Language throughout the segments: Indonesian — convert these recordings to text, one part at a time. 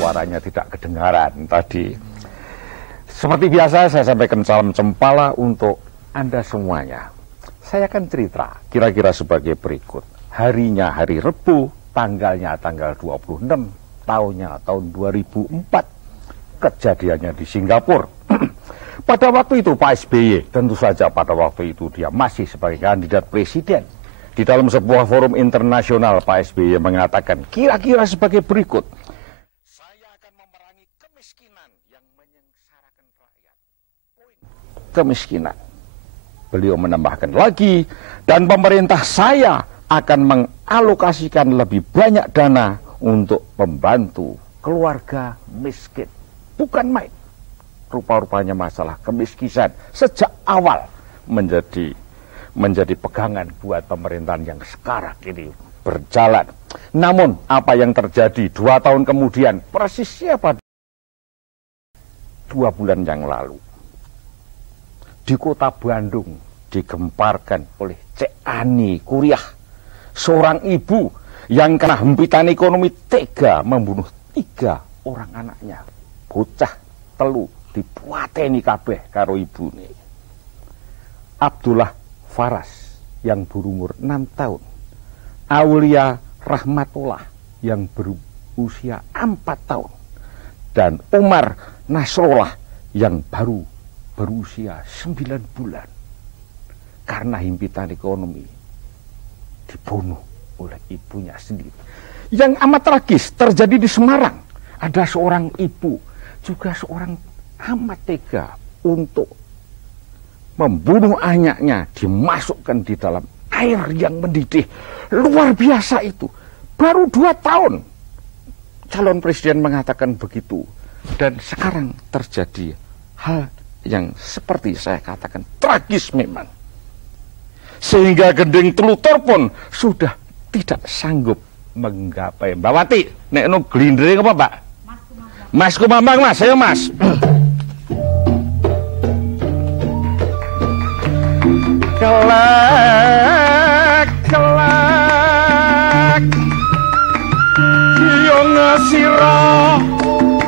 Suaranya tidak kedengaran tadi. Seperti biasa saya sampaikan salam cempala untuk Anda semuanya. Saya akan cerita kira-kira sebagai berikut. Harinya hari Rebu, tanggalnya tanggal 26, tahunnya tahun 2004. Kejadiannya di Singapura. Pada waktu itu Pak SBY, tentu saja pada waktu itu dia masih sebagai kandidat presiden. Di dalam sebuah forum internasional Pak SBY mengatakan kira-kira sebagai berikut. Kemiskinan. Beliau menambahkan lagi, dan pemerintah saya akan mengalokasikan lebih banyak dana untuk membantu keluarga miskin. Bukan main. Rupa-rupanya masalah kemiskinan sejak awal menjadi pegangan buat pemerintahan yang sekarang ini berjalan. Namun apa yang terjadi 2 tahun kemudian, persisnya pada 2 bulan yang lalu, di kota Bandung digemparkan oleh Cek Ani Kuryah, seorang ibu yang kena hempitan ekonomi tega membunuh 3 orang anaknya. Bocah telu dipuateni kabeh karo ibune. Abdullah Faras yang berumur 6 tahun, Aulia Rahmatullah yang berusia 4 tahun, dan Umar Nasrullah yang baru berusia 9 bulan karena himpitan ekonomi dibunuh oleh ibunya sendiri. Yang amat tragis terjadi di Semarang. Ada seorang ibu, juga seorang amat tega untuk membunuh anaknya, dimasukkan di dalam air yang mendidih. Luar biasa itu. Baru 2 tahun calon presiden mengatakan begitu. Dan sekarang terjadi hal yang seperti saya katakan tragis memang, sehingga gending telutur pun sudah tidak sanggup menggapai. Mbak Wati, nek no glindring apa Mbak? Mas Kumambang Mas, ayo Mas. Kelek kelek yo ngasira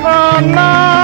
anak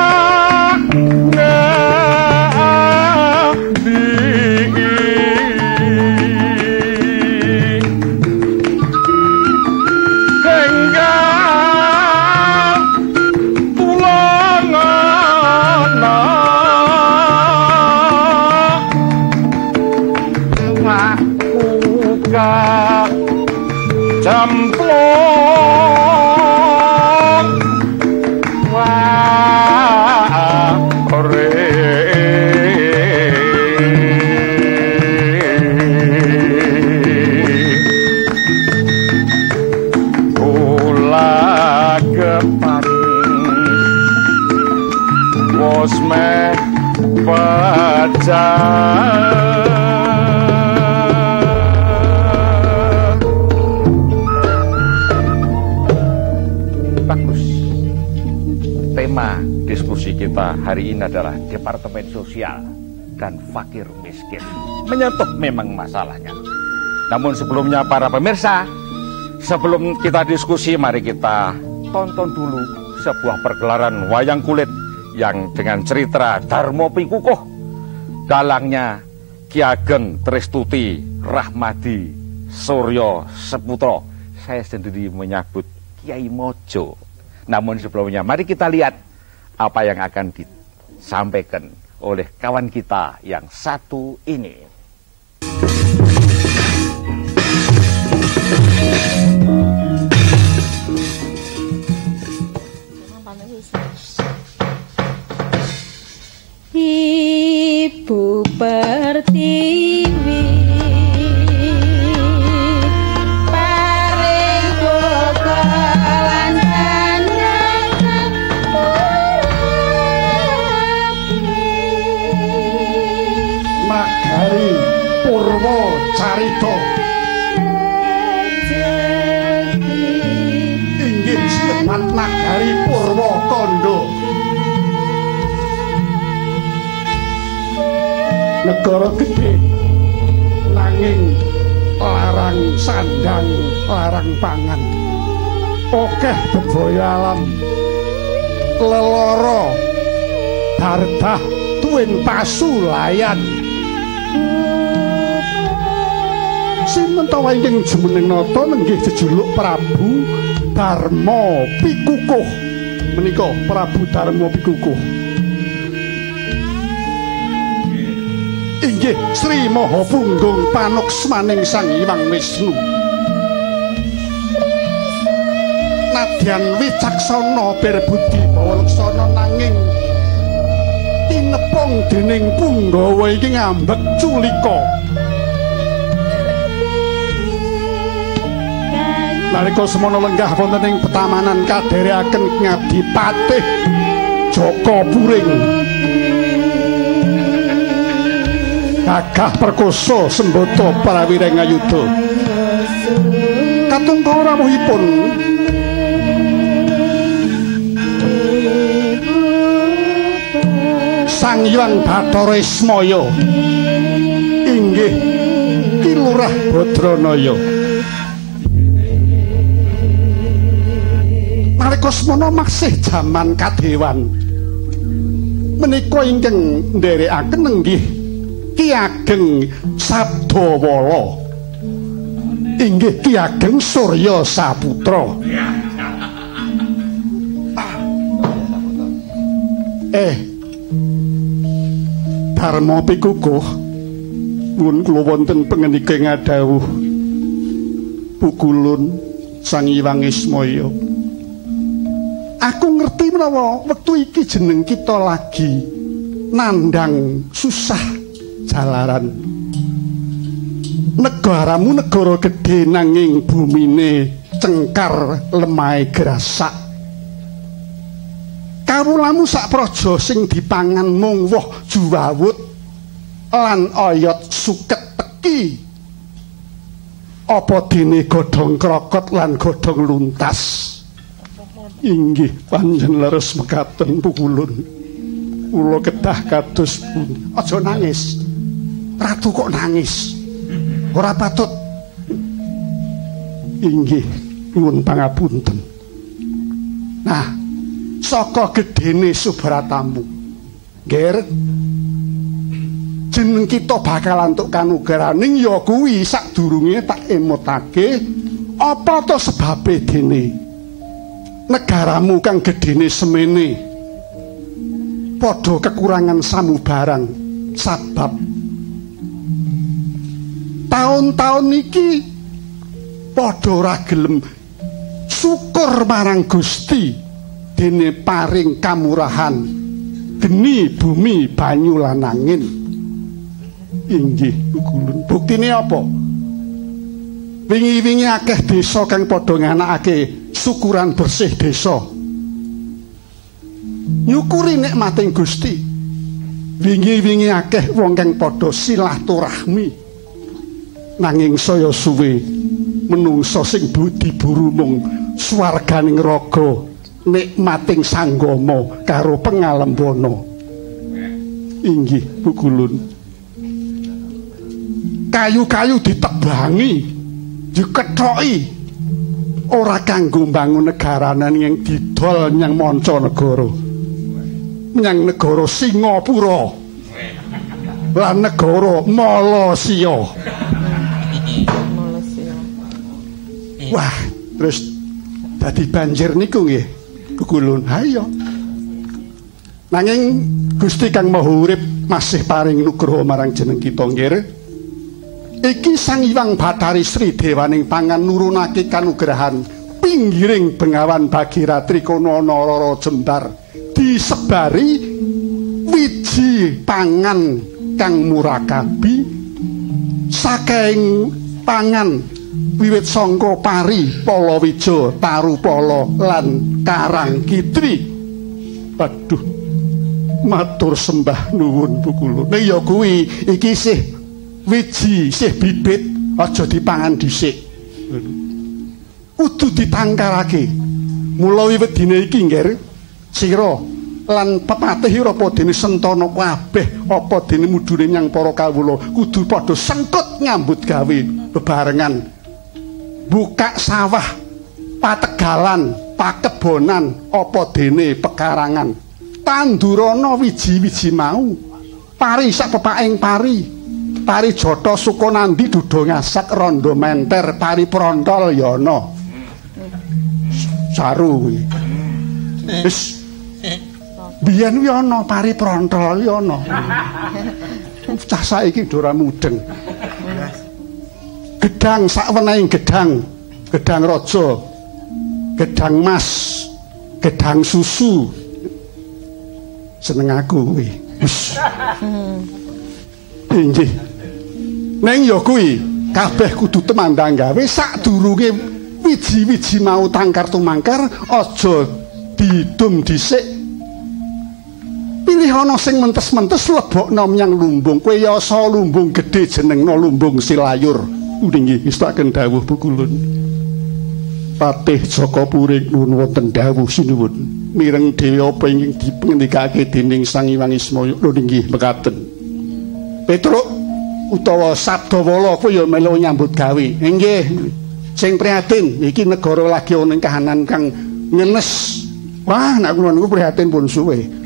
bagus. Tema diskusi kita hari ini adalah Departemen Sosial dan Fakir Miskin. Menyentuh memang masalahnya. Namun sebelumnya para pemirsa, sebelum kita diskusi, mari kita tonton dulu sebuah pergelaran wayang kulit yang dengan cerita Darmo Pikukuh, dalangnya Ki Ageng Tristuti Rahmadi Suryo Seputro. Saya sendiri menyambut Kiai Mojo. Namun sebelumnya mari kita lihat apa yang akan disampaikan oleh kawan kita yang satu ini. pertiwi paring kokolan panjang Magari Purwo Carita inggih sebat Nagari Purwo Kanda negara gedhe nanging larang sandang larang pangan akeh bebaya alam lelara dardah tuwin pasulayan sinten ta wae ingkang jumeneng nata nenggih jejuluk Prabu Darma Pikukuh menika Prabu Darma Pikukuh inggih Sri Mahapunggung panuksmaning Sang Hyang Wisnu nadyan wicaksana berbudi bawalaksana nanging tinepung dening Punggawa iki ngambek culika nalika semana lenggah wonten ing petamanan kadherekaken Ngadipatih Jaka Puring gagah perkoso sembata prawira ngayuda katungkul rawuhipun Sang Hyang Bathara Ismaya inggih Ki Lurah Badranaya nalika semana maksih jaman kadewan menika ingkang nderekaken nenggih Ki Ageng Sabdawala inggih Ki Ageng Surya Saputra Darma Pikukuh nuwun kula wonten pangendika ngadhawuh Pukulun Sang Hyang Ismaya aku ngerti menawa wektu iki jeneng kita lagi nandhang susah jalaran negaramu negara gedhe nanging bumine cengkar lemahe grasak kawulamu sak praja sing dipangan mung woh juwawut lan oyot suket teki apa dene godhong krokot lan godhong luntas inggih panjenengan leres mekaten Pukulun kula kedah kados pun aja nangis ratu kok nangis ora patut inggih nuwun pangapunten nah saka gedene Subratamu nger jeneng kita bakal antuk kanugaraning ya kuwi sadurunge tak emotake apa to sebabe dene negaramu kang gedene semene padha kekurangan samubarang sabab tahun-tahun iki padha ora gelem syukur marang Gusti dene paring kamurahan geni bumi banyu lan angin inggih Pukulun buktine apa wingi-wingi akeh desa kang padha nganakake syukuran bersih desa nyukuri nikmating Gusti wingi-wingi akeh wong kang padha silaturahmi nanging saya suwe menungso sing budi buru mung swarganing raga nikmating sanggama karo pengalembana inggih Pukulun kayu-kayu ditebangi dikethoki ora kanggo mbangun negaranan yang didol nyang manca negara menyang negara Singapura lan negara Malaysia wah terus dadi banjir niku nggih Pukulun ayo nanging Gusti Kang Maha Urip masih paring nugraha marang jeneng kita nggih iki Sang Hyang Bathari Sri Dewaning Pangan nurunake kanugrahan pinggiring Bengawan Bhagiratri kono ana Rara Jembar disebari wiji pangan kang murakabi saking pangan wiwit sangka pari palawija tarupala lan karang kitri. Waduh, matur sembah nuwun Bu kula. Nek ya kuwi iki sih wiji, sih bibit, aja dipangan dhisik. Kudu ditangkarake. Mula wiwit dina iki nggih sira lan pepatih ira apa dene sentana kabeh apa dene mudune nyang para kawula kudu padha sengkut nyambut gawe bebarengan buka sawah pategalan pakebonan apa dene pekarangan tandurana wiji-wiji mau pari sak pepaking pari jata sukonandi duda ngasak randa menter pari prontol ya ana saru kuwi wis biyen kuwi ana pari prontol ya ana. Cah saiki ora mudeng. Gedang sakwenehing gedang raja, gedang mas, gedang susu. Seneng aku kuwi. Wis. Inggih. Neng ya kuwi kabeh kudu temandang gawe sadurunge wiji-wiji mau tangkar tumangkar aja didum dhisik. Pilih ana sing mentes-mentes lebokno menyang lumbung. Kowe ya asa lumbung gedhe jenengno lumbung Silayur. Nggih istakaken dawuh Bu Kulun. Patih Jaka Puring nuwun wonten dawuh sinuwun. Mireng dhewe apa ingkang dipengendikake dening Sang Hyang Ismaya. Lho nggih mekaten. Petruk utawa Sabdawala kowe ya melu nyambut gawe. Nggih. Sing prihatin iki negara lagi ana ing kahanan kang ngenes. Wah, nek kula niku prihatin pun suwe.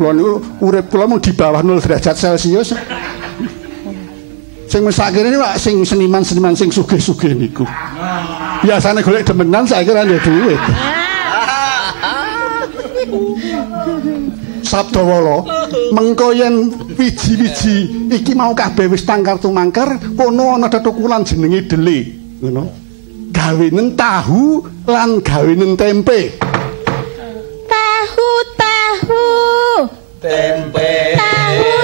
Kula niku urip kula mung di bawah 0 derajat Celcius. Sing mesakene niku sing seniman-seniman sing sugih-sugih niku. Biasane golek demenan saiki ora ndek duit. Sabdawala mengko yen wiji-wiji iki mau kabeh wis tangkar tumangkar kono ana tetukulan jenenge Dele ngono. Gawenen tahu lan gawenen tempe. Tahu tempe tahu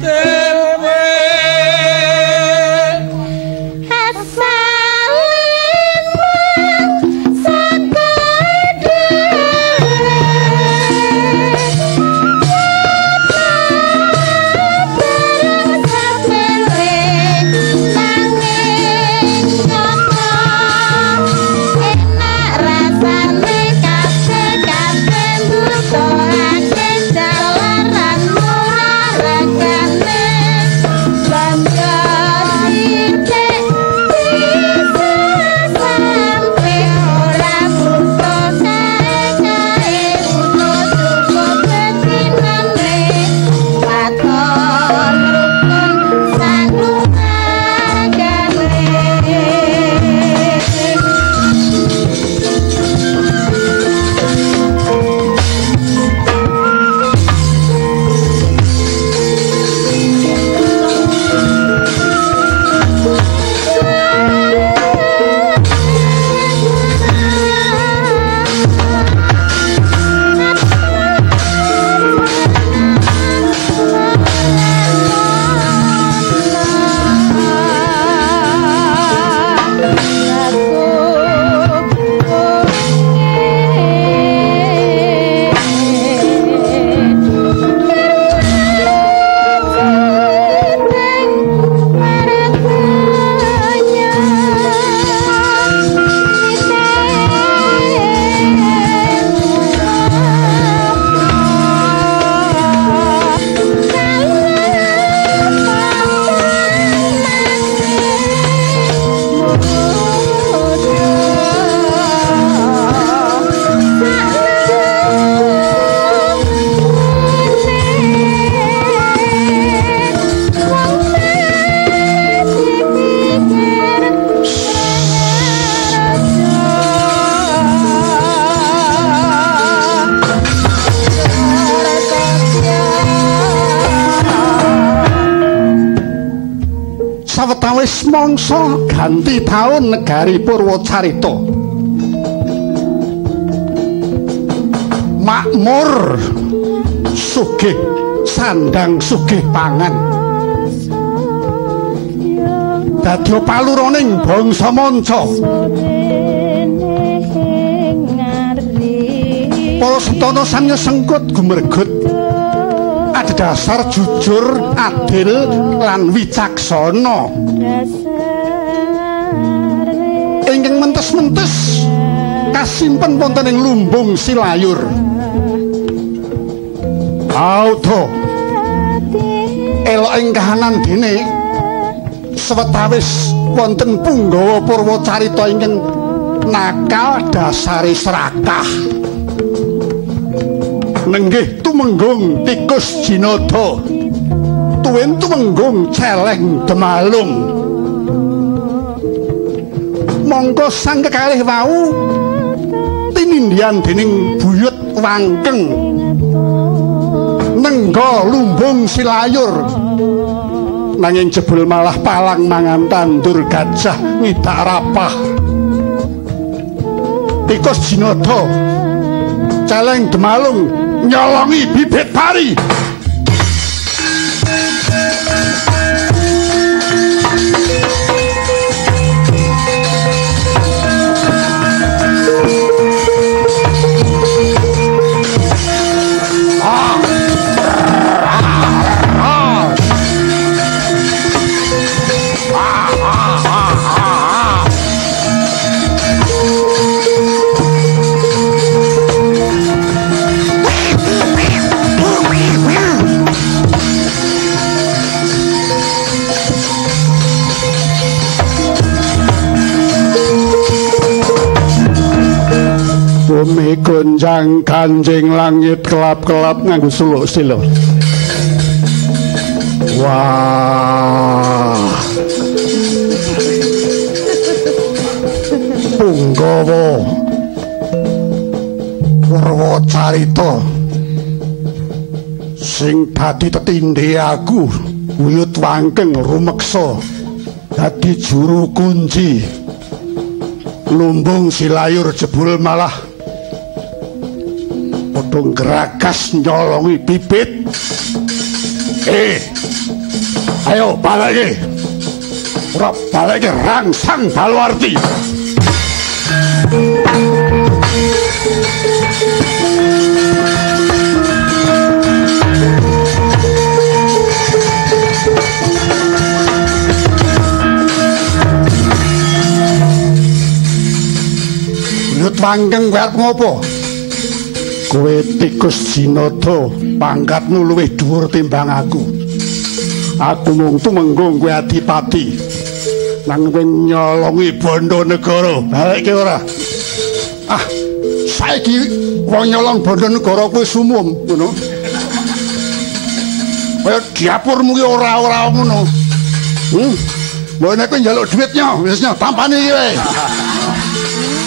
tempe asalin sakade bareng sapele nanging nyata enak rasane kabeh buta ake jalaran murah regane banjur sithik bisa sampe ora buta kae buta cukup ketinane waton rukun saklungagane. Sawetawis mangsa ganti taun negari Purwacarita. Makmur sugih sandang sugih pangan. Dadi paluroning bangsa manca. Para sedana sanya sengkut gumregut adhedhasar jujur, adil lan wicaksana. Ingkang mentes-mentes kasimpen wonten ing lumbung silayur. Auto elok ing kahanan dene sewetawis wonten Punggawa Purwacarita ingkang nakal dasare serakah. Nenggih tumenggung tikus Jinada, tuwin tumenggung celeng Demalung. Mongko sang kekalih wau tinindihan dening buyut wangkeng nengga lumbung silayur, nanging jebul malah palang mangan tandur gajah ngidak rapah. Tikus Jinada, celeng Demalung nyolongi bibit pari. Bumi gonjang kanjing langit kelap-kelap nganggo suluk silur. Wah. Punggawa Purwacarita sing dadi tetindhe aku Wuyut Wangkeng rumeksa dadi juru kunci lumbung silayur jebul malah podong geragas nyolongi bibit. Ayo balik, ora balik rangsang Balwarti. Wuyut Wangkeng kuwi ngopo? Kowe tikus Jinada, pangkatmu luwih dhuwur timbang aku. Aku mung tumenggung kowe adipati. Nang kowe nyolongi bondo negara, balik ora? Ah, saiki wong nyolong bondo negara kuwi sumum, ngono. Kaya diapurmu ki ora ngono. Mbok nek kowe njaluk dhuwitnya, wis tampani iki wae.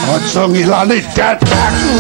Aja ngilani dadaku.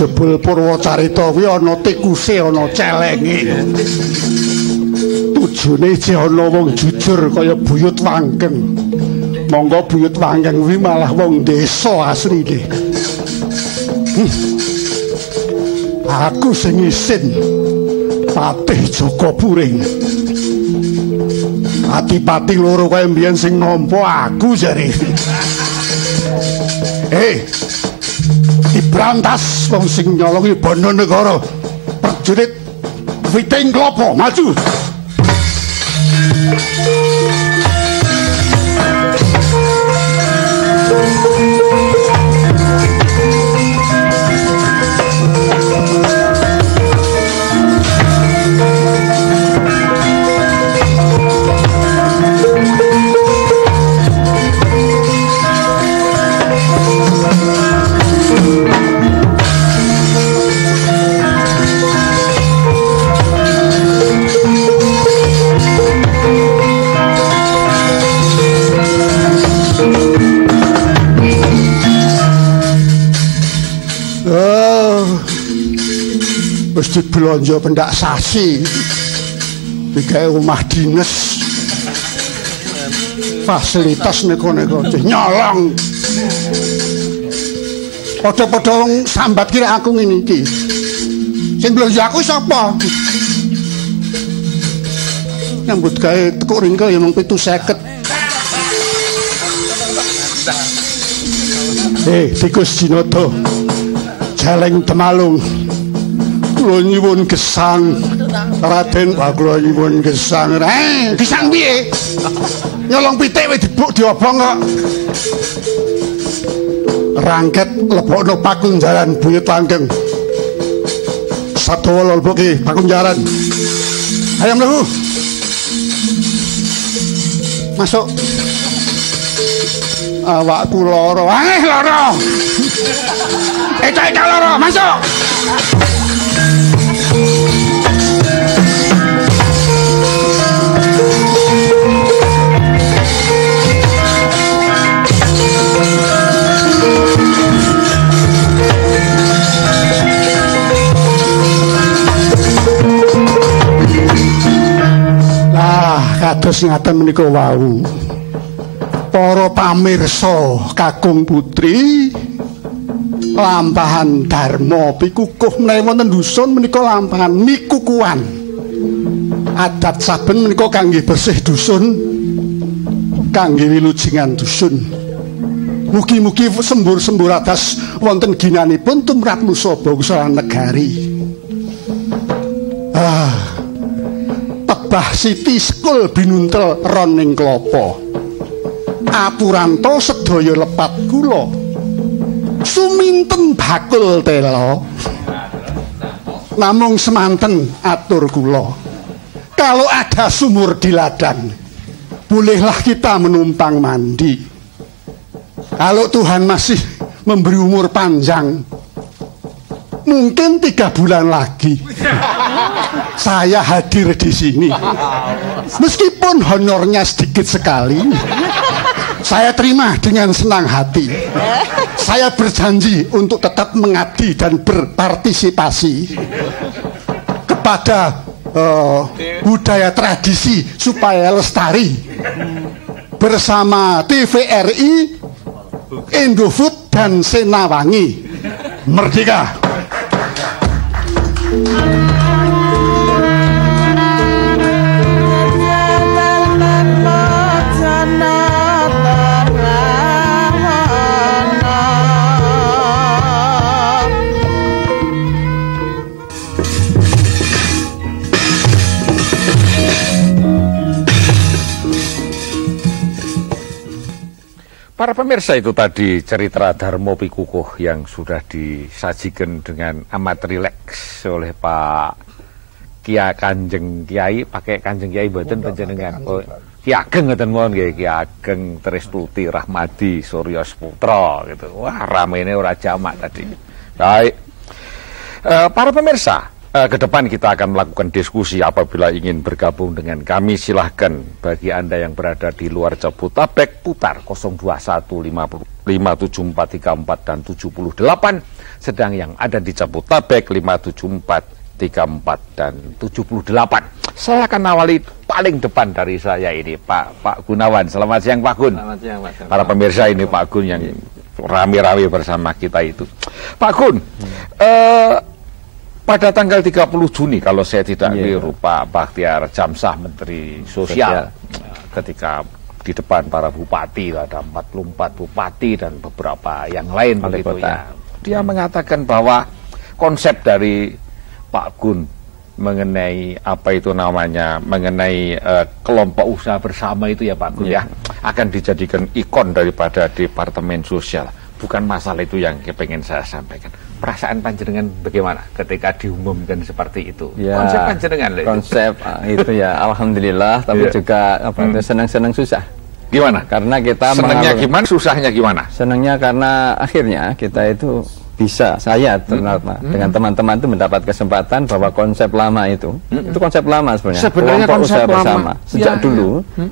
Jebul Purwacarita kuwi ana tikuse ana celenge. Tujune isih ana wong jujur kaya Buyut Wangkeng. Monggo Buyut Wangkeng kuwi malah wong desa asline. Aku sing isin Patih Jaka Puring. Adipati loro kaya mbiyen sing nampa aku jare. Dibrantas wong sing nyolongi bondo negara. Prajurit Witing Klopo maju. Wis dibelanja pendak sasi. Digawe omah dinas. Fasilitas neko-neko nyolong. Padha-padha wong sambat kira aku ngene iki. Sing belanja aku sapa? Nyambut gawe tekuk ringkel ya mung 750. Tikus Jinoto. Jaleng Temalung. Kula nyuwun gesang Raden, kula nyuwun gesang. Gesang piye? Nyolong pitik wis dibuk diobong kok. Rangket lebokno pakunjaran buyut langgeng. Sadawa leboke pakunjaran. Ayo mlebu. Masuk. Awakku lara. Lara. Eta lara, masuk. Kados ngaten menika wau. Para pamirsa kakung putri lampahan Darma pikukuh menawi wonten dusun menika lampahan mikukuhan. Adat saben menika kangge bersih dusun, kangge wilujingan dusun. Mugi-mugi sembur-sembur atas wonten ginanipun tumrap nusa bangsa negari. Bah Siti Sekul binuntel roning klopo. Apuranto sedaya lepat kula. Suminten bakul tela. Namung semanten atur kula. Kalau ada sumur di ladang, bolehlah kita menumpang mandi. Kalau Tuhan masih memberi umur panjang, mungkin 3 bulan lagi saya hadir di sini. Meskipun honornya sedikit sekali, saya terima dengan senang hati. Saya berjanji untuk tetap mengabdi dan berpartisipasi kepada budaya tradisi supaya lestari bersama TVRI, Indofood dan Senawangi. Merdeka. Para pemirsa, itu tadi cerita Darmo Pikukuh yang sudah disajikan dengan amat rileks oleh Pak Kanjeng Kiai. Pakai Kanjeng Kiai mboten panjenengan. Oh, Ki Ageng ngoten mawon nggih, Ki Ageng Tristuti Rahmadi Surya Sputra gitu. Wah, ramene ora jamak tadi. Baik. Para pemirsa, ke depan kita akan melakukan diskusi. Apabila ingin bergabung dengan kami, silahkan. Bagi Anda yang berada di luar Jabodetabek, putar 021557434 dan 78. Sedang yang ada di Jabodetabek 57434 dan 78. Saya akan awali paling depan dari saya ini, Pak Gunawan. Selamat siang, Pak Gun. Selamat siang, Pak. Para pemirsa, ini Pak Gun yang rame-rame bersama kita itu. Pak Gun, pada tanggal 30 Juni kalau saya tidak keliru, Pak Bakhtiar Jamsah, Menteri Sosial, ketika di depan para bupati, ada 44 bupati dan beberapa yang lain Wali begitu kota. ya. Dia mengatakan bahwa konsep dari Pak Gun mengenai apa itu namanya, mengenai kelompok usaha bersama itu ya Pak Gun ya, akan dijadikan ikon daripada Departemen Sosial. Bukan masalah itu yang pengen saya sampaikan. Perasaan panjenengan bagaimana ketika diumumkan seperti itu? Ya, konsep panjenengan loh itu. konsep itu ya alhamdulillah, tapi Iya. juga senang-senang susah. Gimana? Karena kita Senangnya mengalami- gimana, susahnya gimana? Senangnya karena akhirnya kita itu bisa, saya terutama dengan teman-teman itu mendapat kesempatan bahwa konsep lama itu konsep lama sebenarnya. Sebenarnya Kelompok konsep usaha lama. bersama. Sejak Ya, dulu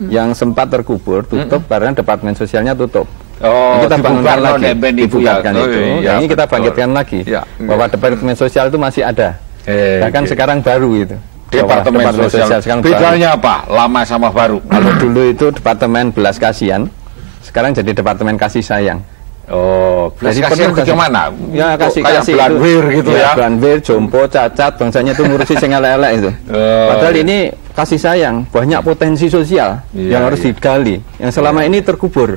yang sempat terkubur, tutup karena departemen sosialnya tutup. Oh, Kita bangunkan dibubarkan lagi, DPN itu ya. dibubarkan Oh, itu. iya, Nah, ini kita betul. bangkitkan lagi Ya, bahwa departemen sosial itu masih ada. Bahkan oke. sekarang baru itu. Departemen Bahwa Sosial. sekarang baru. Bedanya apa? Lama sama baru. Kalau dulu itu departemen belas kasihan, sekarang jadi departemen kasih sayang. Oh, belas Jadi kasihan penuh kasih- bagaimana? Ya kasih Kayak kasih Belanwir gitu ya. Belanwir, jompo, cacat, bangsanya itu ngurusi sing elek-elek itu. Oh, Padahal iya. ini kasih sayang, banyak potensi sosial Iya, yang harus iya. digali, yang selama ini terkubur,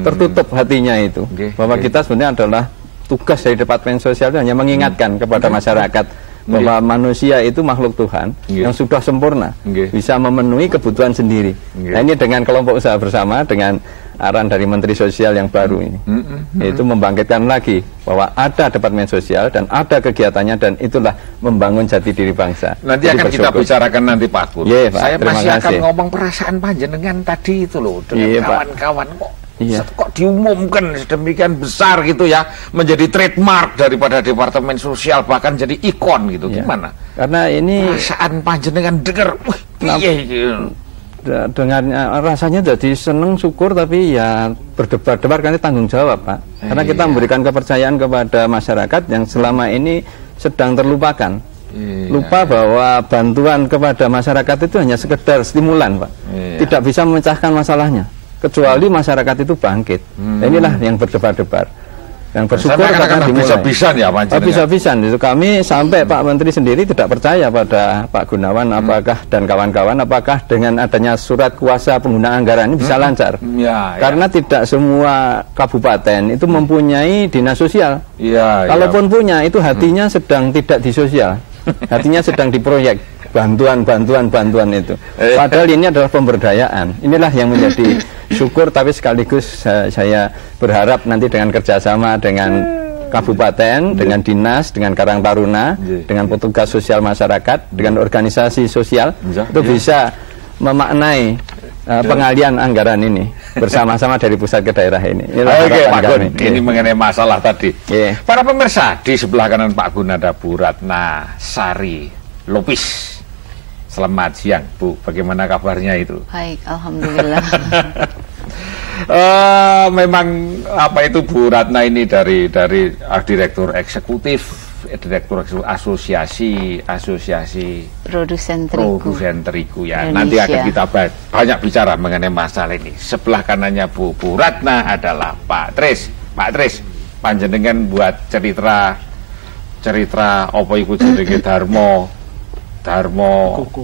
tertutup hatinya itu. Oke, Bahwa oke. kita sebenarnya adalah tugas dari departemen sosial itu hanya mengingatkan kepada masyarakat bahwa manusia itu makhluk Tuhan Oke. yang sudah sempurna, Oke. bisa memenuhi kebutuhan sendiri. Oke. Nah, ini dengan kelompok usaha bersama, dengan arahan dari Menteri Sosial yang baru ini, itu membangkitkan lagi bahwa ada departemen sosial dan ada kegiatannya, dan itulah membangun jati diri bangsa. Nanti Jadi akan kita bersyukur. bicarakan nanti Pak Gun. Iya, Pak. Saya Terima masih akan kasih. ngomong perasaan panjenengan tadi itu loh dengan Iya, Pak. kawan-kawan kok. Iya. Kok diumumkan sedemikian besar gitu ya, menjadi trademark daripada Departemen Sosial, bahkan jadi ikon gitu. Iya. Gimana? Karena ini Perasaan panjenengan dengar, wih, piye gitu. dengarnya rasanya jadi seneng, syukur, tapi ya berdebar-debar karena tanggung jawab, Pak. Karena kita Iya. memberikan kepercayaan kepada masyarakat yang selama ini sedang terlupakan. Iya. Lupa bahwa bantuan kepada masyarakat itu hanya sekedar stimulan, Pak. Iya. Tidak bisa memecahkan masalahnya, kecuali masyarakat itu bangkit. Nah, inilah yang berdebar-debar. Yang bersyukur Sampai karena kadang-kadang dimulai. bisa-bisan ya panjenengan. Bisa-bisan itu kami sampai Pak Menteri sendiri tidak percaya pada Pak Gunawan apakah dan kawan-kawan apakah dengan adanya surat kuasa penggunaan anggaran ini bisa lancar. Ya, Karena tidak semua kabupaten itu mempunyai dinas sosial. ya, Kalaupun punya, itu hatinya sedang tidak di sosial. Hatinya sedang di proyek bantuan itu. Padahal ini adalah pemberdayaan. Inilah yang menjadi syukur, tapi sekaligus saya berharap nanti dengan kerjasama dengan kabupaten, dengan dinas, dengan Karang Taruna, dengan petugas sosial masyarakat, dengan organisasi sosial, itu bisa memaknai pengalian anggaran ini bersama-sama dari pusat ke daerah ini. Inilah Oke harapan Pak Gun, kami. ini mengenai masalah tadi. Iya. Para pemirsa, di sebelah kanan Pak Gun ada Bu Ratna Sari Lopis. Selamat siang Bu, bagaimana kabarnya itu? Baik, alhamdulillah. Memang apa itu Bu Ratna ini dari Direktur Eksekutif Asosiasi Produsen terigu. Produsen Terigu ya. Indonesia. Nanti akan kita banyak bicara mengenai masalah ini. Sebelah kanannya Bu Ratna adalah Pak Tris. Pak Tris, panjenengan buat cerita apa iku jenenge Darmo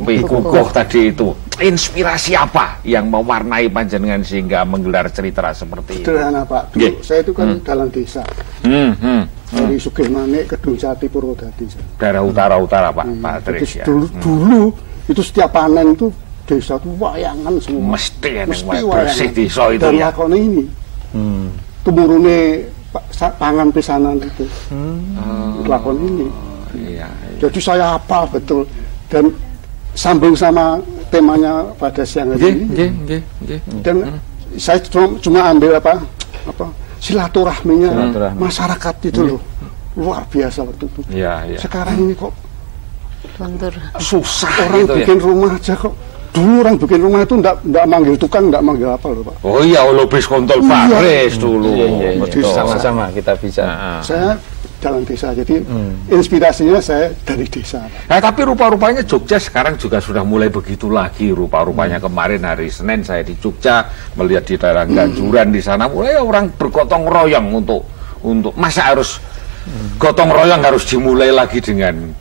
Pikukuh tadi itu. Inspirasi apa yang mewarnai panjenengan sehingga menggelar cerita seperti itu? Sederhana Pak, dulu Nggih. saya itu kan dalang desa dari Sugihmanik ke Dunsati Purwodadi. Daerah utara Pak Tris ya. Dulu itu setiap panen itu desa itu wayangan semua. Mesti ya bersih desa itu Dan ya. lakone ini tumurune pangan pisanan itu. Lakon ini. Iya. Jadi saya hafal betul dan sambung sama temanya pada siang hari ini. Dan saya cuma ambil apa silaturahminya Silaturahmi. masyarakat itu loh, luar biasa waktu itu. Iya, iya. Sekarang ini kok Luntur. Susah orang gitu ya. bikin rumah aja kok. Dulu orang bikin rumah itu enggak manggil tukang, enggak manggil apa loh Pak. Oh iya, lobis kontol Paris dulu. Iya, Betul. sama-sama kita bisa. Saya dalam desa, jadi inspirasinya saya dari desa. Nah, tapi rupa-rupanya Jogja sekarang juga sudah mulai begitu lagi. Rupa-rupanya kemarin hari Senin saya di Jogja melihat di daerah Ganjuran di sana mulai orang bergotong royong untuk masa harus gotong royong harus dimulai lagi dengan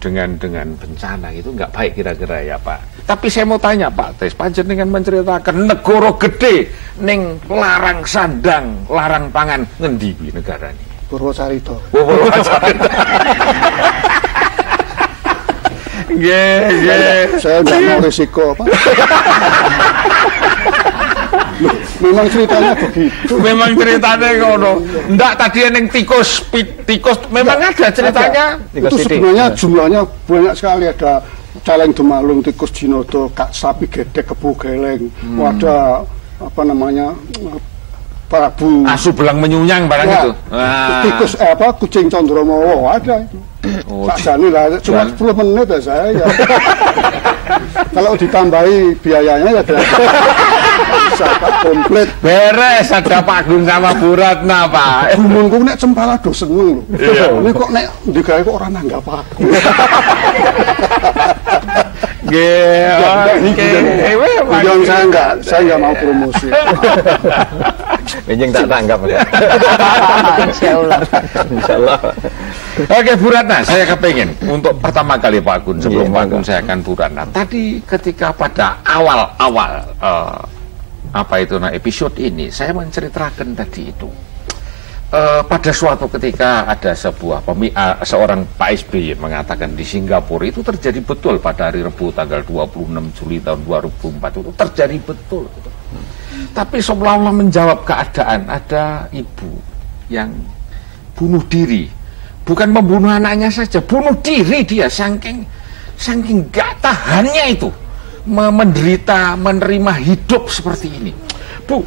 bencana itu nggak baik kira-kira ya Pak. Tapi saya mau tanya Pak Tes, panjenengan menceritakan negara gede ning larang sandang, larang pangan ngendi kuwi negara ini? Purwocarito. Purwocarito. Saya nggak mau risiko Pak. Memang ceritanya begitu. Memang ceritanya ngono. Ndak tadi yang tikus memang ada ceritanya. Itu sebenarnya jumlahnya banyak sekali, ada Caleng Demalung, tikus Jinodo, sapi gedek, kebu geleng, ada apa namanya Prabu asu belang menyunyang barang itu. Tikus kucing Condromowo ada itu. Sakjane lah, cuma 10 menit ya saya ya. Kalau ditambahi biayanya ya bisa Pak, komplit. Beres ada Pak Gun sama Bu Ratna Pak. Gumunku nek cempala do seneng lho. Ini kok nek digawe kok ora nanggap aku. Saya enggak mau promosi. Benjing tak tanggap. Insyaallah. Insyaallah. Oke Bu Ratna, saya kepengen untuk pertama kali Pak Gun, sebelum Pak Gun saya akan Bu Ratna. Tadi ketika pada awal-awal episode ini saya menceritakan tadi itu pada suatu ketika ada seorang Pak SBY mengatakan di Singapura itu terjadi betul pada hari Rabu tanggal 26 Juli tahun 2004 itu terjadi betul. Tapi seolah-olah menjawab keadaan, ada ibu yang bunuh diri. Bukan membunuh anaknya saja, bunuh diri dia, saking gak tahannya itu menderita, menerima hidup seperti ini. Bu,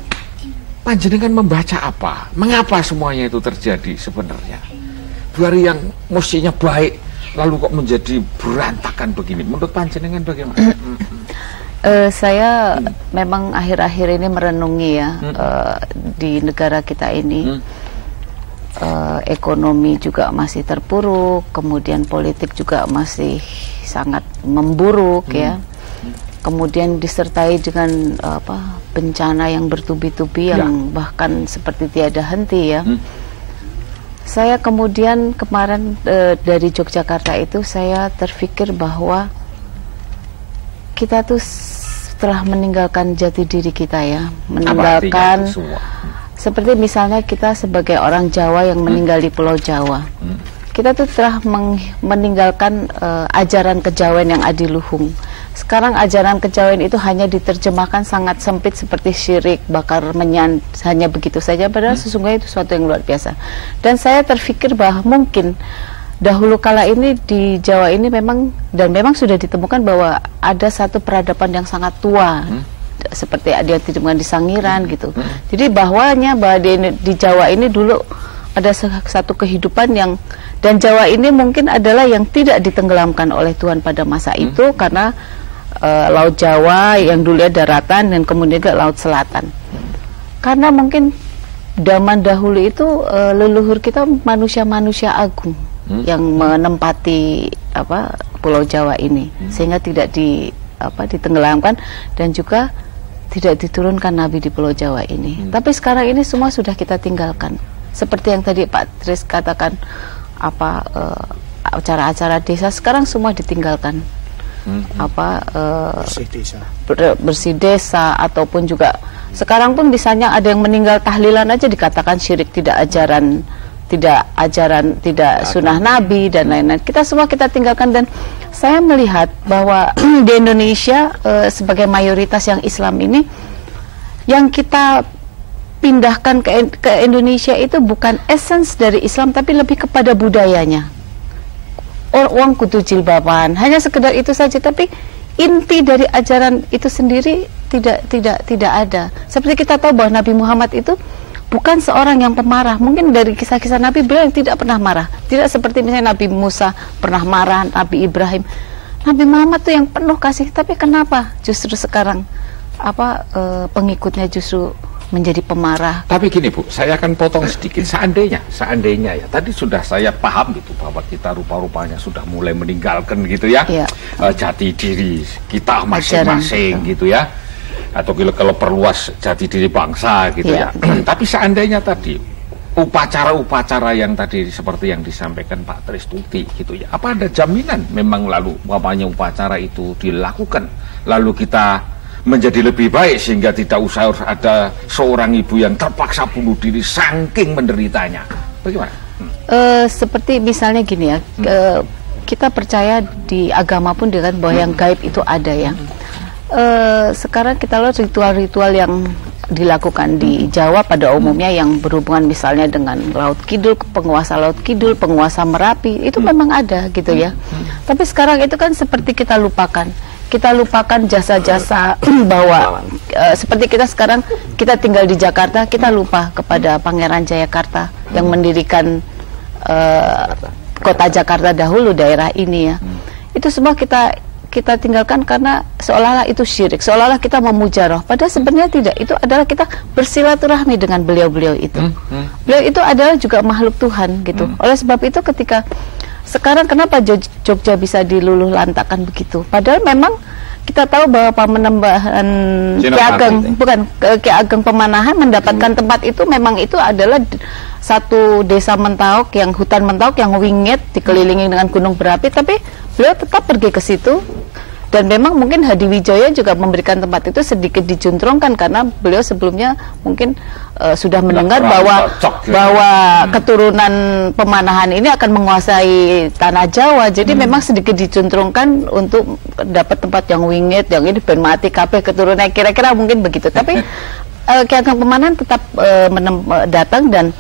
panjenengan membaca apa? Mengapa semuanya itu terjadi sebenarnya? Hari yang mestinya baik, lalu kok menjadi berantakan begini. Menurut panjenengan bagaimana? Saya memang akhir-akhir ini merenungi ya, di negara kita ini. Ekonomi juga masih terpuruk, kemudian politik juga masih sangat memburuk ya. Kemudian disertai dengan bencana yang bertubi-tubi yang bahkan seperti tiada henti ya. Saya kemudian kemarin dari Yogyakarta itu saya terpikir bahwa kita tuh setelah meninggalkan jati diri kita ya, meninggalkan seperti misalnya kita sebagai orang Jawa yang meninggal di Pulau Jawa, kita tuh telah meninggalkan ajaran kejawen yang adiluhung. Sekarang ajaran kejawen itu hanya diterjemahkan sangat sempit seperti syirik, bakar menyan, hanya begitu saja. Padahal sesungguhnya itu sesuatu yang luar biasa. Dan saya terpikir bahwa mungkin dahulu kala ini di Jawa ini memang sudah ditemukan bahwa ada satu peradaban yang sangat tua. Seperti dia ditemukan di Sangiran gitu. Jadi bahwa di Jawa ini dulu ada satu kehidupan yang, dan Jawa ini mungkin adalah yang tidak ditenggelamkan oleh Tuhan pada masa itu karena Laut Jawa yang dulu daratan dan kemudian juga Laut Selatan. Karena mungkin zaman dahulu itu leluhur kita manusia-manusia agung yang menempati Pulau Jawa ini sehingga tidak ditenggelamkan dan juga tidak diturunkan Nabi di Pulau Jawa ini. Tapi sekarang ini semua sudah kita tinggalkan. Seperti yang tadi Pak Tris katakan, acara-acara desa sekarang semua ditinggalkan. Bersih desa ataupun juga sekarang pun misalnya ada yang meninggal tahlilan aja dikatakan syirik, tidak sunnah Nabi dan lain-lain. Kita semua kita tinggalkan, dan saya melihat bahwa di Indonesia sebagai mayoritas yang Islam ini, yang kita pindahkan ke Indonesia itu bukan esens dari Islam tapi lebih kepada budayanya. Orang kudu jilbaban, hanya sekedar itu saja, tapi inti dari ajaran itu sendiri tidak ada. Seperti kita tahu bahwa Nabi Muhammad itu bukan seorang yang pemarah. Mungkin dari kisah-kisah Nabi beliau yang tidak pernah marah. Tidak seperti misalnya Nabi Musa pernah marah, Nabi Ibrahim. Nabi Muhammad tuh yang penuh kasih. Tapi kenapa justru sekarang pengikutnya justru menjadi pemarah? Tapi gini Bu, saya akan potong sedikit. Seandainya ya, tadi sudah saya paham gitu bahwa kita rupa-rupanya sudah mulai meninggalkan gitu ya, jati diri kita masing-masing gitu ya. Atau kalau perluas jati diri bangsa gitu ya. Tapi seandainya tadi upacara-upacara yang tadi seperti yang disampaikan Pak Tristuti gitu ya. Apa ada jaminan memang lalu umpamanya upacara itu dilakukan lalu kita menjadi lebih baik sehingga tidak usah harus ada seorang ibu yang terpaksa bunuh diri saking menderitanya. Bagaimana? Seperti misalnya gini ya, kita percaya di agama pun dengan bahwa yang gaib itu ada ya. Sekarang kita lihat ritual-ritual yang dilakukan di Jawa pada umumnya yang berhubungan misalnya dengan Laut Kidul, penguasa Laut Kidul, penguasa Merapi, itu memang ada gitu ya. Tapi sekarang itu kan seperti kita lupakan jasa-jasa bahwa seperti kita sekarang kita tinggal di Jakarta, kita lupa kepada Pangeran Jayakarta yang mendirikan kota Jakarta dahulu, daerah ini ya. Itu semua kita tinggalkan karena seolah-olah itu syirik, seolah-olah kita memuja roh. Padahal sebenarnya tidak. Itu adalah kita bersilaturahmi dengan beliau-beliau itu. Beliau itu adalah juga makhluk Tuhan gitu. Oleh sebab itu ketika sekarang kenapa Jogja bisa diluluh lantakan begitu? Padahal memang kita tahu bahwa Pamenembahan Ki Ageng, bukan Ki Ageng Pemanahan mendapatkan tempat itu memang itu adalah satu desa Mentauk yang hutan Mentauk yang wingit dikelilingi dengan gunung berapi, tapi beliau tetap pergi ke situ. Dan memang mungkin Hadiwijaya juga memberikan tempat itu sedikit dijuntrungkan karena beliau sebelumnya mungkin sudah mendengar bahwa keturunan Pemanahan ini akan menguasai tanah Jawa. Jadi memang sedikit dijuntrungkan untuk dapat tempat yang wingit, yang ini ben mati kabeh keturunan, kira-kira mungkin begitu. Tapi Ki Ageng Pemanahan tetap datang dan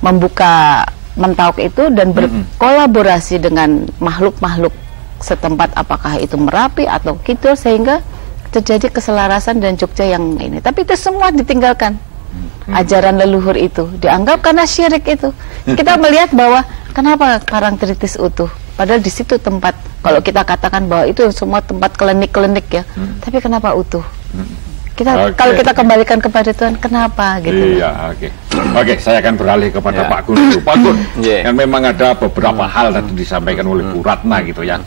membuka Mentauk itu dan berkolaborasi dengan makhluk-makhluk setempat, apakah itu Merapi atau Kidul, sehingga terjadi keselarasan dan Jogja yang ini. Tapi itu semua ditinggalkan. Ajaran leluhur itu dianggap karena syirik itu. Kita melihat bahwa kenapa Karangtritis utuh, padahal di situ tempat, kalau kita katakan bahwa itu semua tempat klinik-klinik ya, tapi kenapa utuh? Kalau kita kembalikan kepada Tuhan, kenapa gitu? Iya, oke, saya akan beralih kepada Pak Gun dulu. Pak Gun, kan memang ada beberapa hal tadi disampaikan oleh Bu Ratna gitu ya.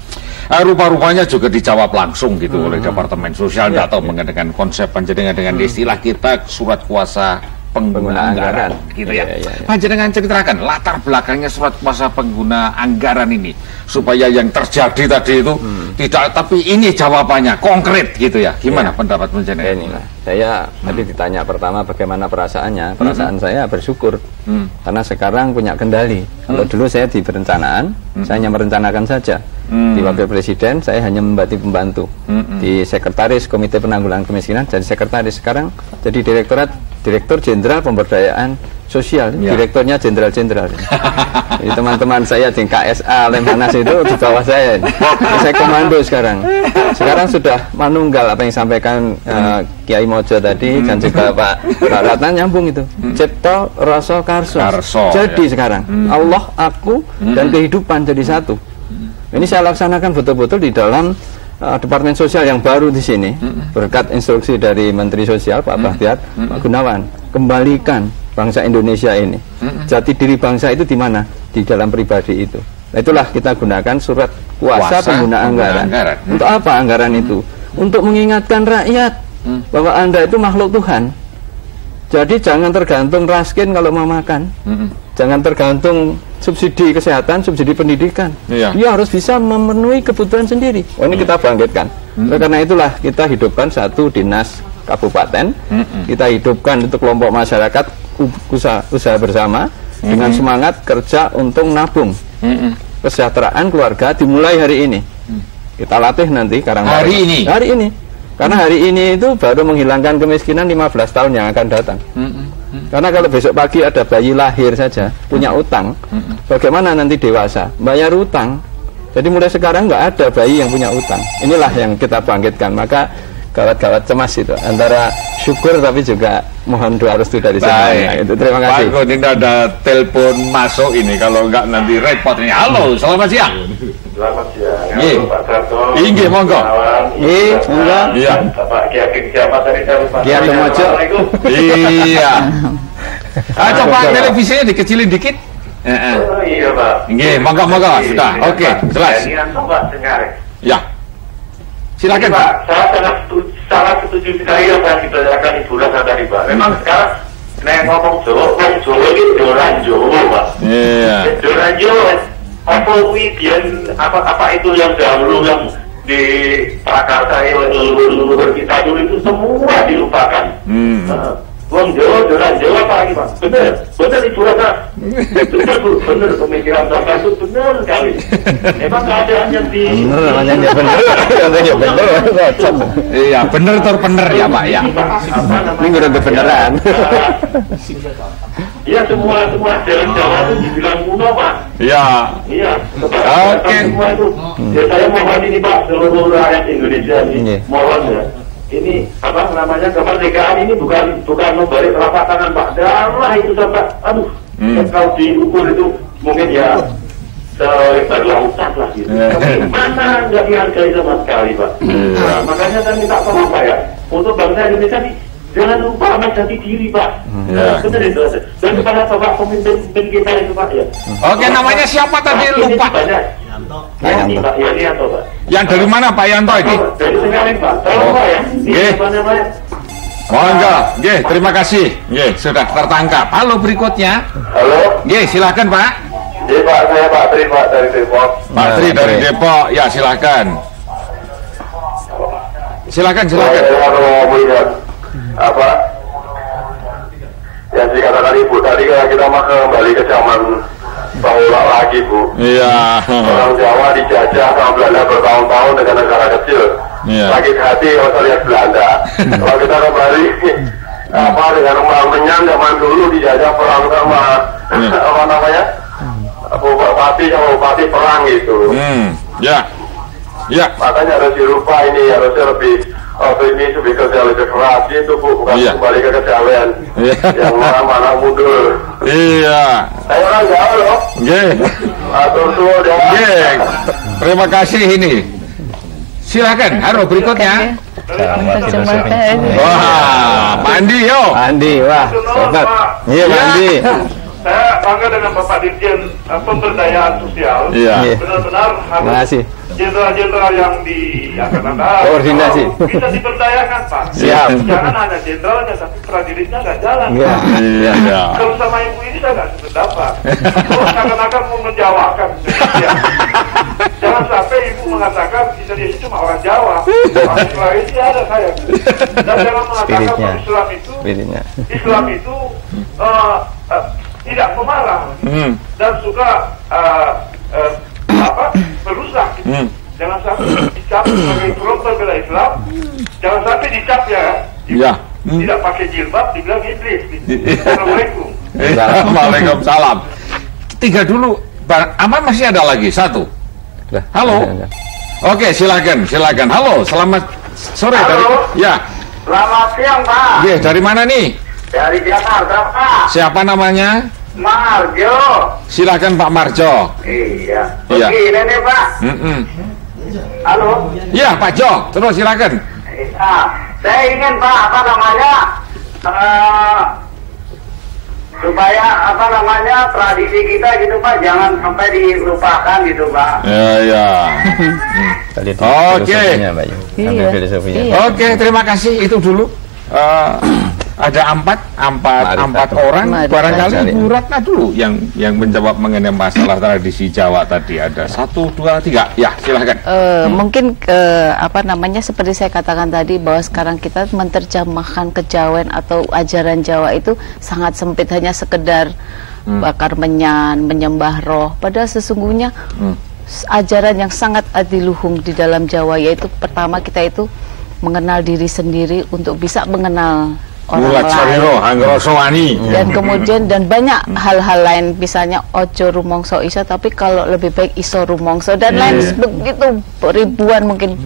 Rupa-rupanya juga dijawab langsung gitu oleh Departemen Sosial, atau dengan konsep panjenengan dengan istilah kita surat kuasa pengguna anggaran gitu ya. Panjenengan ceritakan latar belakangnya surat kuasa pengguna anggaran ini supaya yang terjadi tadi itu tidak, tapi ini jawabannya konkret gitu ya. Gimana pendapat panjenengan? Inilah, saya tadi ditanya pertama bagaimana perasaannya. Perasaan saya bersyukur karena sekarang punya kendali. Kalau dulu saya di perencanaan, saya hanya merencanakan saja. Di Wakil Presiden saya hanya membantu. Di Sekretaris Komite Penanggulangan Kemiskinan jadi sekretaris. Sekarang jadi Direktur Jenderal Pemberdayaan Sosial, direkturnya jenderal-jenderal. Jadi teman-teman saya di KSA Lemhanas itu di bawah saya. Saya komando sekarang. Sekarang sudah manunggal apa yang disampaikan Kiai Mojo tadi dan juga Pak Ratna nyambung itu. Cipta Rasa Karso. Jadi sekarang Allah, aku dan kehidupan jadi satu. Ini saya laksanakan betul-betul di dalam Departemen Sosial yang baru di sini, berkat instruksi dari Menteri Sosial Pak Bahtiar, Pak Gunawan, kembalikan bangsa Indonesia ini. Jati diri bangsa itu di mana? Di dalam pribadi itu. Nah, itulah kita gunakan surat kuasa pengguna anggaran. Untuk apa anggaran itu? Untuk mengingatkan rakyat bahwa Anda itu makhluk Tuhan. Jadi jangan tergantung raskin kalau mau makan. Jangan tergantung subsidi kesehatan, subsidi pendidikan. Dia harus bisa memenuhi kebutuhan sendiri. Ini kita bangkitkan. Karena itulah kita hidupkan satu dinas kabupaten. Kita hidupkan untuk kelompok masyarakat usaha bersama dengan semangat kerja untuk nabung. Kesejahteraan keluarga dimulai hari ini. Kita latih nanti hari ini. Karena hari ini itu baru menghilangkan kemiskinan 15 tahun yang akan datang. Karena kalau besok pagi ada bayi lahir saja, punya utang, bagaimana nanti dewasa? Bayar utang. Jadi mulai sekarang nggak ada bayi yang punya utang. Inilah yang kita bangkitkan. Maka gawat-gawat cemas itu. Antara syukur tapi juga mohon doa restu dari semuanya. Itu terima kasih. Pak Gun, ini ada telepon masuk ini. Kalau nggak nanti repot ini. Halo, selamat siang. Selamat siang. Halo Pak Darto. Iya, monggo. Iya. Iya. Pak Ki Ageng siapa tadi saya lupa. Ki Ageng Mojo. Iya. Coba televisinya dikecilin dikit. Oh iya Pak. Nggih, monggo sudah. Oke, jelas. Ini Pak Sengarik. Ya. Silakan Pak. Saya sangat setuju sekali apa yang dibacakan Ibu Ratna tadi Pak. Memang sekarang nek ngomong Jawa, wong Jawa iki doran Jawa, Pak. Iya. Doran Jawa. Apa kuwi biyen apa itu yang dahulu yang di Prakarsa leluhur kita dulu itu semua dilupakan. Wong Jawa, doran Jawa apa lagi, Pak? Bener Ibu Rasa. Bener pemikiran Bapak itu bener sekali. Memang keadaannya di... Iya, bener terbener ya Pak ya. Ini udah kebenaran. Iya, semua jalan Jawa itu dibilang kuno, Pak. Iya. Iya. Oke. Semua itu. Ya, saya mohon ini, Pak, seluruh rakyat Indonesia ini. Mohon ya. Ini apa namanya, kemerdekaan ini bukan memberi telapak tangan, Pak. Darah itu sampai, aduh, kalau diukur itu mungkin ya selebar lautan lah gitu. Mana nggak dihargai sama sekali, Pak. Nah, makanya saya minta tolong, Pak ya, untuk bangsa Indonesia ini jangan lupa sama jati diri, Pak. Benar itu. Dan kepada Bapak pemimpin kita itu, Pak ya. Oke, namanya siapa tadi lupa? Yani, Pak. Yani, Pak. Yang dari mana Pak Yanto ini? Dari Senggaling, Pak. Tolong, Pak ya. Ini apa namanya? Monggo, nggih, terima kasih. Nggih, sudah tertangkap. Halo, berikutnya. Halo. Nggih, silakan Pak. Iya, Pak, saya Pak Tri, Pak, dari Depok. Pak Tri dari Depok. Ya, silakan. Silakan. Saya mau melihat apa yang dikatakan Ibu tadi, kita mah kembali ke zaman bahula lagi, Bu. Iya. Orang Jawa dijajah sama Belanda bertahun-tahun dengan negara kecil. Iya. Sakit hati kalau saya lihat Belanda. Kalau kita kembali apa dengan orang menyan zaman dulu dijajah perang sama apa namanya, bupati sama bupati perang gitu. Ya. Ya. Makanya harus dilupa ini, harusnya lebih kerja lebih keras gitu, Bu, bukan kembali ke kejawen yang mana mundur. Iya. Saya orang Jawa loh. Nggih. Nggih. Terima kasih ini. Silakan, halo berikutnya. Wah, Pak Andi yo. Andi, wah, hebat. Iya, Pak Andi. Saya bangga dengan Bapak Dirjen Pemberdayaan Sosial. Iya. Benar-benar harus jenderal-jenderal yang koordinasi bisa diberdayakan, Pak. Siap. Jangan hanya jenderalnya, tapi prajuritnya nggak jalan. Iya. Kalau sama Ibu ini saya nggak sependapat. Seakan-akan mau menjawakan Indonesia. Jangan sampai Ibu mengatakan Indonesia cuma orang Jawa. Orang Sulawesi ada saya. Dan jangan mengatakan Islam itu tidak pemarah dan suka merusak. Jangan sampai dicap sebagai kelompok bela Islam. Jangan sampai dicap tidak pakai jilbab dibilang iblis. Assalamualaikum. Waalaikumsalam. 3 dulu. Aman masih ada lagi 1. Halo. Oke, silakan. Halo, selamat sore. Halo. Ya. Selamat siang, Pak. Nggih, dari mana nih? Dari Jakarta, Pak. Siapa namanya? Marjo. Silakan Pak Marjo. Iya. Begini nih, Pak. Halo. Iya, Pak Jo. Terus silakan. Saya ingin, Pak, supaya tradisi kita gitu, Pak, jangan sampai dilupakan gitu, Pak. Ya. Oke. Oke, terima kasih. Itu dulu. Ada empat orang. Barangkali Bu Ratna dulu yang menjawab mengenai masalah tradisi Jawa tadi. Ada 1, 2, 3. Ya, silahkan. Mungkin seperti saya katakan tadi, bahwa sekarang kita menerjemahkan kejawen atau ajaran Jawa itu sangat sempit, hanya sekedar bakar menyan, menyembah roh. Padahal sesungguhnya ajaran yang sangat adiluhung di dalam Jawa, yaitu pertama kita itu mengenal diri sendiri untuk bisa mengenal orang lain. Dan kemudian banyak hal-hal lain, misalnya ojo rumongso iso, tapi kalau lebih baik iso rumongso, dan lain begitu ribuan mungkin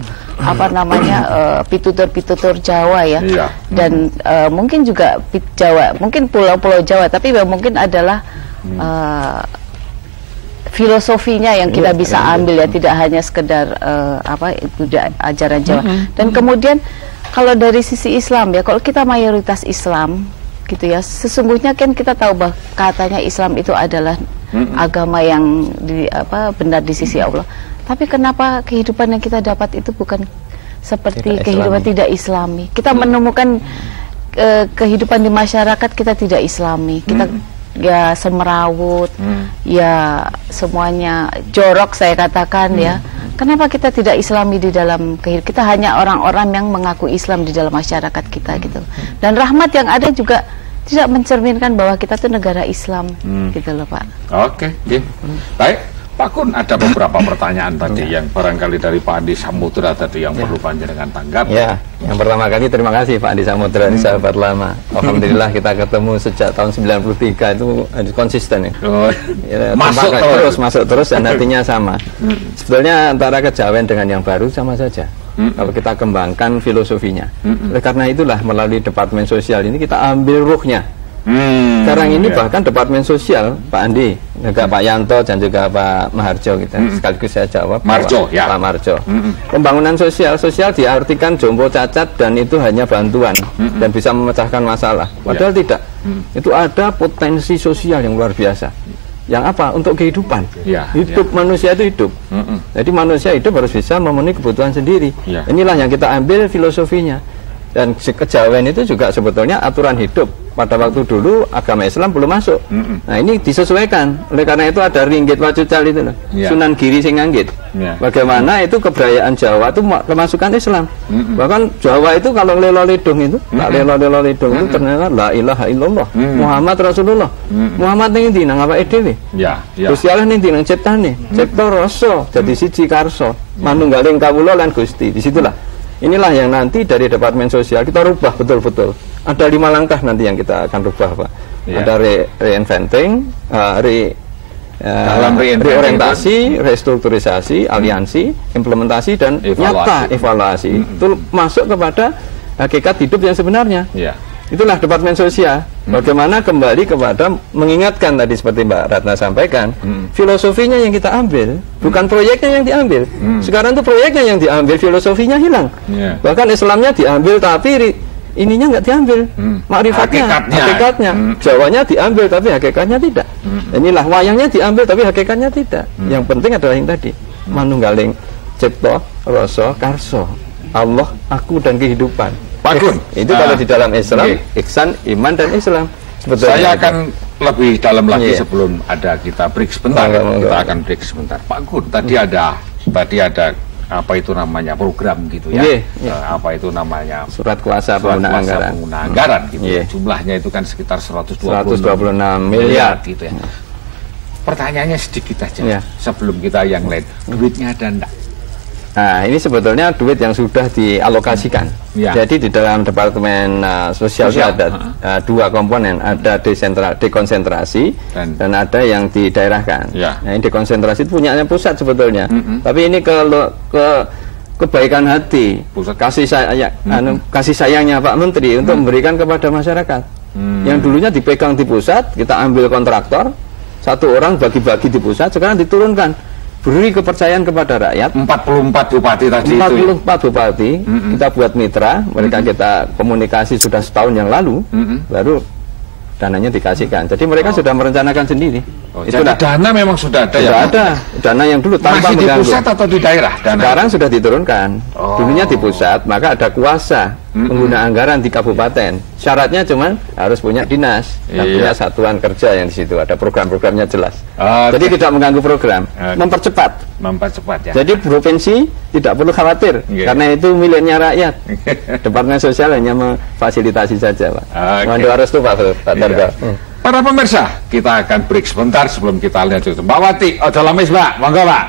pitutur Jawa ya. Dan mungkin juga Jawa, mungkin pulau-pulau Jawa, tapi mungkin adalah filosofinya yang kita bisa ambil ya, tidak hanya sekedar ajaran Jawa. Dan kemudian kalau dari sisi Islam ya, kalau kita mayoritas Islam gitu ya, sesungguhnya kan kita tahu bahwa katanya Islam itu adalah agama yang benar di sisi Allah. Tapi kenapa kehidupan yang kita dapat itu bukan seperti kehidupan tidak Islami? Kita menemukan kehidupan di masyarakat kita tidak Islami, kita ya semerawut, ya semuanya jorok saya katakan ya. Kenapa kita tidak Islami di dalam kehidupan? Kita hanya orang-orang yang mengaku Islam di dalam masyarakat kita gitu. Dan rahmat yang ada juga tidak mencerminkan bahwa kita tuh negara Islam gitu loh Pak. Oke, baik. Pak Kun, ada beberapa pertanyaan tadi yang barangkali dari Pak Andi Samudra tadi yang perlu panjenengan tanggap. Ya, yang pertama kali terima kasih Pak Andi Samudra, ini sahabat lama. Alhamdulillah kita ketemu sejak tahun 93 itu konsisten ya. Masuk terus dan hatinya sama. Sebetulnya antara kejawen dengan yang baru sama saja. Kalau kita kembangkan filosofinya. Oleh karena itulah melalui Departemen Sosial ini kita ambil ruhnya. Sekarang ini bahkan Departemen Sosial Pak Andi, juga Pak Yanto dan juga Pak Maharjo gitu. Sekaligus saya jawab Marjo, ya. Pak Marjo. Pembangunan sosial diartikan jompo cacat dan itu hanya bantuan dan bisa memecahkan masalah. Padahal tidak. Itu ada potensi sosial yang luar biasa. Yang apa? Untuk kehidupan. Hidup manusia itu hidup. Jadi manusia hidup harus bisa memenuhi kebutuhan sendiri. Inilah yang kita ambil filosofinya. Dan kejawen itu juga sebetulnya aturan hidup. Pada waktu dulu agama Islam belum masuk. Nah ini disesuaikan. Oleh karena itu ada ringgit wacucal itu loh. Sunan Giri sing nganggit. Bagaimana itu kebudayaan Jawa itu kemasukan Islam. Bahkan Jawa itu kalau lelo lidung itu, lelo lidung itu ternyata la ilaha illallah Muhammad Rasulullah. Muhammad ning ndi nang awake dhewe. Gusti Allah ning ndi nang ciptane. Cipta rasa dadi siji karsa. Manunggaling kawula lan Gusti. Disitulah. Inilah yang nanti dari Departemen Sosial kita rubah betul-betul. Ada 5 langkah nanti yang kita akan rubah Pak. Ada reinventing, reorientasi, restrukturisasi, aliansi, implementasi dan evaluasi. Itu masuk kepada hakikat hidup yang sebenarnya. Itulah Departemen Sosial. Bagaimana kembali kepada mengingatkan tadi seperti Mbak Ratna sampaikan, filosofinya yang kita ambil, bukan proyeknya yang diambil. Sekarang itu proyeknya yang diambil, filosofinya hilang. Bahkan Islamnya diambil tapi ininya nggak diambil, makrifatnya, hakikatnya. Jawanya diambil tapi hakikatnya tidak. Inilah wayangnya diambil tapi hakikatnya tidak. Yang penting adalah yang tadi, manunggaling cipta rasa karso, Allah, aku dan kehidupan. Pak Kun, itu kalau di dalam Islam, ihsan, iman dan Islam. Sebetulnya saya akan lebih dalam lagi sebelum kita break sebentar. Kita akan break sebentar. Pak Kun, tadi ada apa itu namanya program gitu ya. Apa itu namanya surat kuasa pengguna anggaran gitu. Jumlahnya itu kan sekitar 126 miliar gitu ya. Pertanyaannya sedikit aja sebelum kita yang lain. Duitnya ada enggak? Nah, ini sebetulnya duit yang sudah dialokasikan. Jadi di dalam Departemen Sosial itu ada 2 komponen, ada dekonsentrasi dan ada yang didaerahkan. Nah, ini dekonsentrasi itu punyanya pusat sebetulnya. Tapi ini kebaikan hati, kasih sayangnya Pak Menteri untuk memberikan kepada masyarakat. Yang dulunya dipegang di pusat, kita ambil kontraktor, 1 orang bagi-bagi di pusat, sekarang diturunkan. Beri kepercayaan kepada rakyat. 44 bupati tadi 44 bupati kita buat mitra, mereka kita komunikasi sudah setahun yang lalu, baru dananya dikasihkan. Jadi mereka sudah merencanakan sendiri. Jadi dana memang sudah ada. Sudah ada dana yang dulu tanpa mengganggu. Masih di pusat atau di daerah? Sekarang sudah diturunkan. Dulunya di pusat, maka ada kuasa pengguna anggaran di kabupaten. Syaratnya cuman harus punya dinas dan punya satuan kerja yang di situ ada program-programnya jelas. Jadi tidak mengganggu program, mempercepat ya. Jadi provinsi tidak perlu khawatir karena itu miliknya rakyat. Departemen Sosial hanya memfasilitasi saja, Pak. Mohon doa restu Pak Darga. Para pemirsa, kita akan break sebentar sebelum kita lanjut. Mbak Wati, ojo lamis Mbak, monggo Mbak.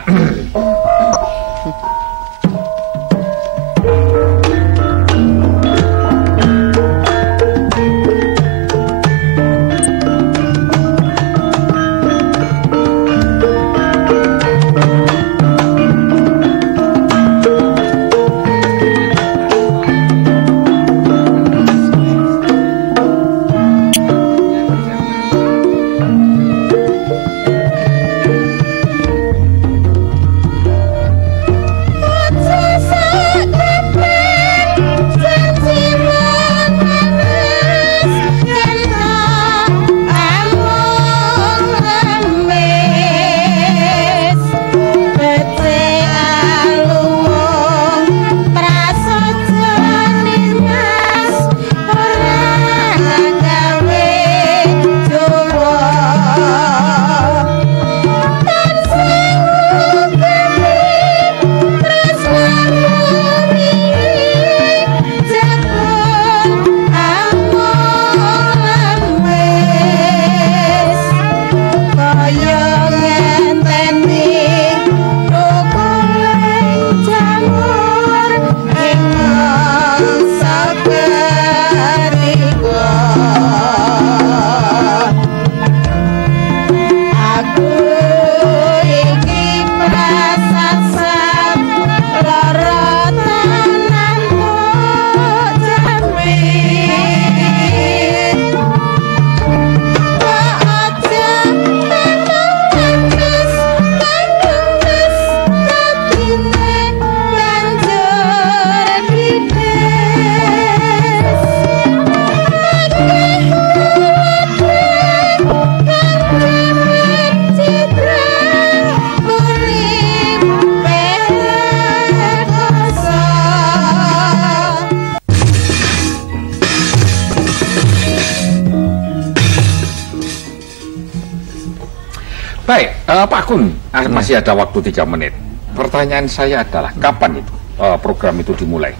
Baik, Pak Gun, masih ada waktu 3 menit. Pertanyaan saya adalah kapan itu program itu dimulai?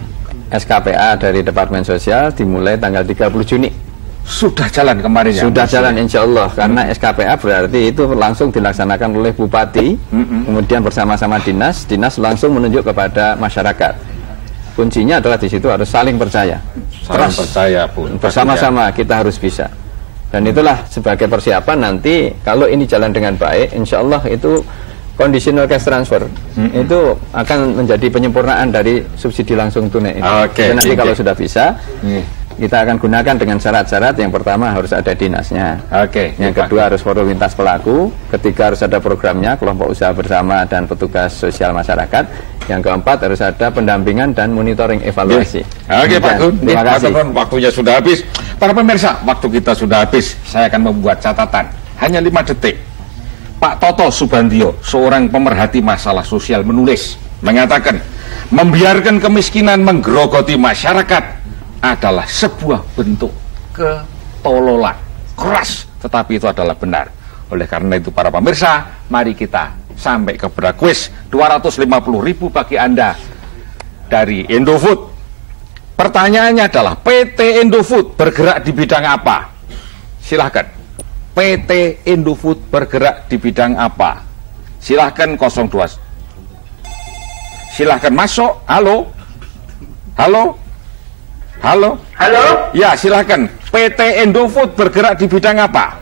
SKPA dari Departemen Sosial dimulai tanggal 30 Juni. Sudah jalan kemarin ya? Sudah jalan insya Allah, karena SKPA berarti itu langsung dilaksanakan oleh Bupati, kemudian bersama-sama dinas langsung menunjuk kepada masyarakat. Kuncinya adalah di situ harus saling percaya. Saling percaya pun. Bersama-sama kita harus bisa. Dan itulah sebagai persiapan nanti kalau ini jalan dengan baik, insya Allah itu conditional cash transfer itu akan menjadi penyempurnaan dari subsidi langsung tunai itu. Dan nanti kalau sudah bisa, kita akan gunakan dengan syarat-syarat. Yang pertama harus ada dinasnya. Yang kedua harus forum lintas pelaku. Ketiga harus ada programnya, kelompok usaha bersama dan petugas sosial masyarakat. Yang keempat harus ada pendampingan dan monitoring evaluasi. Pak Gun, terima kasih. Waktunya sudah habis. Para pemirsa, waktu kita sudah habis. Saya akan membuat catatan. Hanya 5 detik. Pak Toto Subandio, seorang pemerhati masalah sosial, mengatakan, membiarkan kemiskinan menggerogoti masyarakat adalah sebuah bentuk ketololan. Keras, tetapi itu adalah benar. Oleh karena itu para pemirsa, mari kita sampai kepada kuis 250.000 bagi Anda dari Indofood. Pertanyaannya adalah, PT Indofood bergerak di bidang apa? Silahkan. PT Indofood bergerak di bidang apa? Silahkan 02. Silahkan masuk. Halo? Halo? Halo? Halo? Ya, silahkan. PT Indofood bergerak di bidang apa?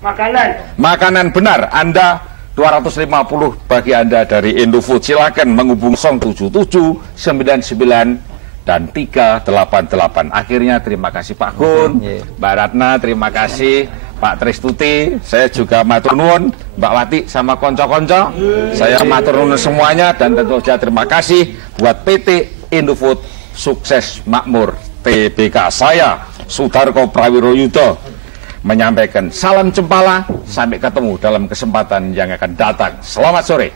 Makanan. Makanan, benar. Anda 250 bagi Anda dari Indofood. Silahkan menghubungi 077 99 dan 388. Akhirnya terima kasih Pak Gun, Mbak Ratna, terima kasih Pak Tristuti, saya juga matur nuwun, Mbak Wati sama konco-konco, saya matur nuwun semuanya, dan tentu saja terima kasih buat PT Indofood Sukses Makmur TBK. Saya Sudarko Prawiroyudo menyampaikan salam cempala, sampai ketemu dalam kesempatan yang akan datang. Selamat sore.